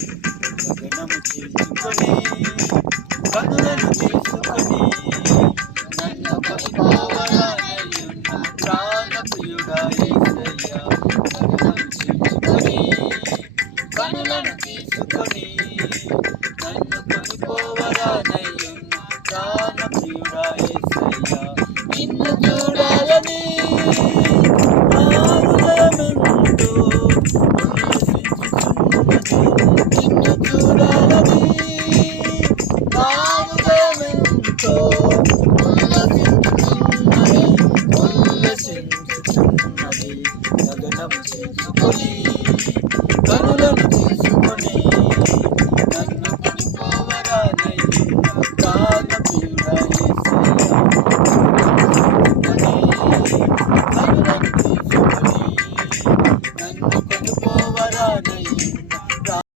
గగనము చీల్చుకొని కనులను తీసుకొని నన్ను కొనుకోవాలనయున్న ప్రాణప్రియుడా యేసయ్యా. గగనము చీల్చుకొని కనులను తీసుకొని నన్ను కొనుకోవాలనయున్న ప్రాణప్రియుడా యేసయ్యా.